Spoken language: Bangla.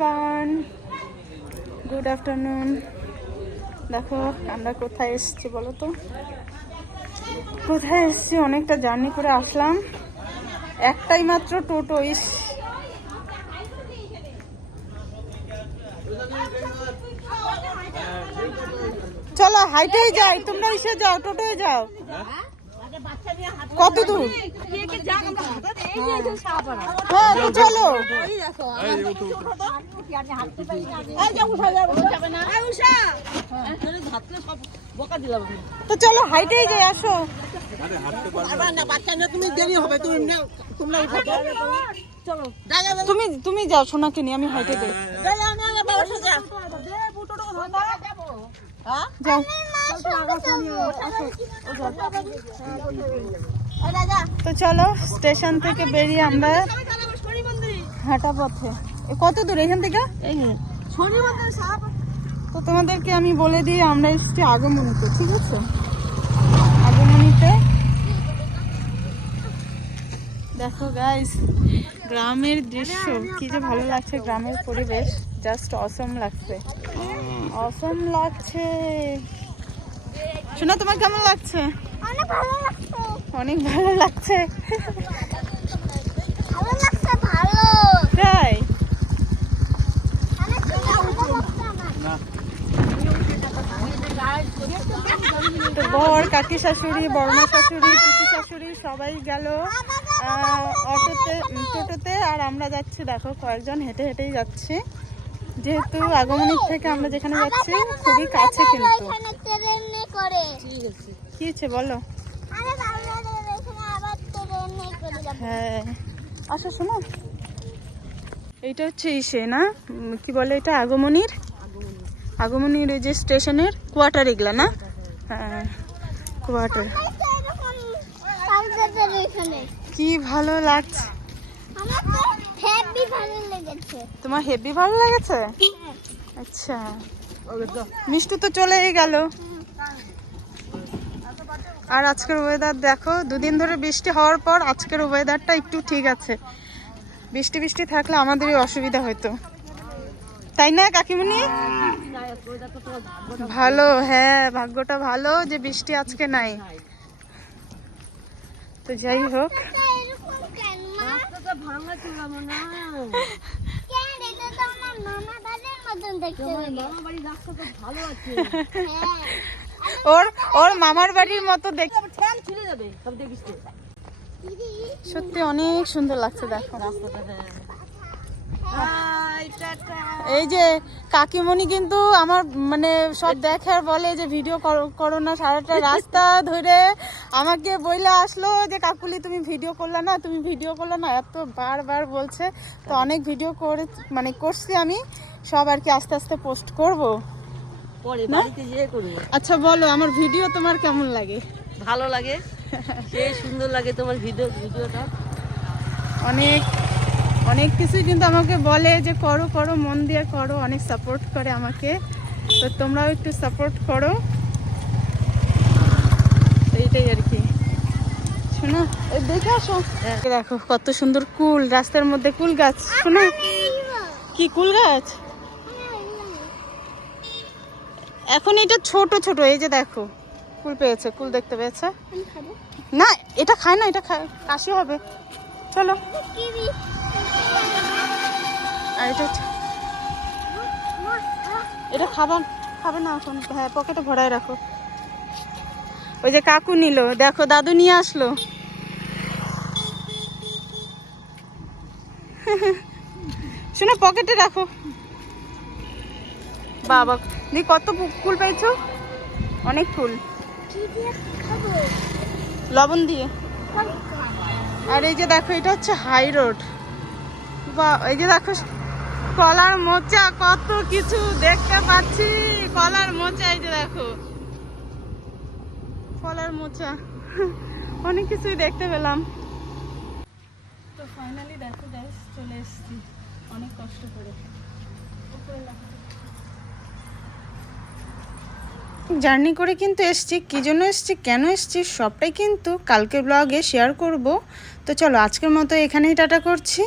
এভরিওয়ান গুড আফটারনুন দেখো আমরা কোথায় এসেছি বলো তো? কোথায় এসেছি? অনেকটা জার্নি করে আসলাম। একটাই মাত্র টোটো ইস। চলো হাইটেই যাই। তোমরা এসে যাও টোটোয় যাও। কত দূর? হ্যাঁ চলো তো চলো হাইটেই যাই। আসো তুমি তুমি যাও। সোনাকে নিয়ে আমি হাইটে যাই যাও তো চলো, স্টেশন থেকে বেরিয়ে আমরা হাঁটা পথে। কত দূর? এখান থেকে? তো তোমাদেরকে আমি বলে দিই, আমরা এসেছি আগমনীতে, ঠিক আছে? আগমনীতে। দেখো গাইস গ্রামের দৃশ্য। কি যে ভালো লাগছে গ্রামের পরিবেশ। জাস্ট অসম লাগছে। অসম লাগছে। শোনা, তোমার কেমন লাগছে? অনেক ভালো লাগছে। অনেক ভালো লাগছে। তাই? তো বর কাকি শাশুড়ি বর্মা শাশুড়ি পিসি শাশুড়ি সবাই গেল অটোতে টোটোতে আর আমরা যাচ্ছি দেখো কয়েকজন হেঁটে হেঁটেই যাচ্ছি। যেহেতু আগমনের থেকে আমরা যেখানে যাচ্ছি খুবই কাছে কিন্তু। কি হচ্ছে বলো আরে ভালো লাগে এখানে আবার ট্রেনে করে যাব হ্যাঁ। আসো শোনো। এইটা হচ্ছে ইসে, না? কি বলে এটা? আগমনীর? আগমনীর ওই যে স্টেশনের কোয়ার্টার এগুলা, না? হ্যাঁ কোয়ার্টার। কি ভালো লেগেছে। তোমার হেভি ভালো লেগেছে? আচ্ছা। মিষ্টি তো চলেই গেল। আর আজকের ওয়েদার দেখো দুদিন ধরে বৃষ্টি হওয়ার পর আজকের ওয়েদারটা একটু ঠিক আছে। বৃষ্টি বৃষ্টি থাকলে আমাদেরই অসুবিধা হতো তাই না কাকিমণি ভালো হ্যাঁ ভাগ্যটা ভালো যে বৃষ্টি আজকে নাই। তো যাই হোক। মামা বাড়ির মতন দেখতে লাগে। হ্যাঁ। ওর ওর মামার বাড়ির মতো দেখ সত্যি অনেক সুন্দর লাগছে দেখো। এই যে কাকিমণি কিন্তু আমার মানে সব দেখে আর বলে যে ভিডিও করো না সারাটা রাস্তা ধরে আমাকে বইলে আসলো যে কাকুলি তুমি ভিডিও করলে না তুমি ভিডিও করলে না। এত বারবার বলছে। তো অনেক ভিডিও করে মানে করছি আমি সব আর কি আস্তে আস্তে পোস্ট করব। পরে না? বাড়িতে যেয়ে করব। আচ্ছা বলো আমার ভিডিও তোমার কেমন লাগে? ভালো লাগে। সে সুন্দর লাগে তোমার ভিডিও ভিডিওটা। অনেক অনেক কিছুই কিন্তু আমাকে বলে যে করো করো মন দিয়ে করো অনেক সাপোর্ট করে আমাকে। তো তোমরাও একটু সাপোর্ট করো। এইটাই আর কি। শোনো এই দেখে আসো। দেখো কত সুন্দর কুল রাস্তার মধ্যে কুল গাছ। শোনো। কি কুল গাছ? এখন এটা ছোট ছোট এই যে দেখো কুল পেয়েছে কুল দেখতে পেয়েছে। না এটা খায় না এটা খায় কাশি হবে। চলো। আর এটা এটা খাবার খাবে না এখন। হ্যাঁ পকেটে ভরায় রাখো। ওই যে কাকু নিল দেখো দাদু নিয়ে আসলো। শোনো পকেটে রাখো। বাবা দি কত ফুল পেয়েছ? অনেক ফুল। লবণ দিয়ে? আর এই যে দেখো এটা হচ্ছে হাই রোড বা এই যে দেখো কলার মোচা কত কিছু দেখতে পাচ্ছি। কলার মোচা এই যে দেখো। কলার মোচা। অনেক কিছুই দেখতে পেলাম। তো ফাইনালি দেখো গ্যাস চলে এসছি। অনেক কষ্ট করে। জার্নি করে কিন্তু এসছি, কী জন্য এসছি, কেন এসছি, সবটাই কিন্তু কালকে ব্লগে শেয়ার করব। তো চলো, আজকের মতো এখানেই টাটা করছি।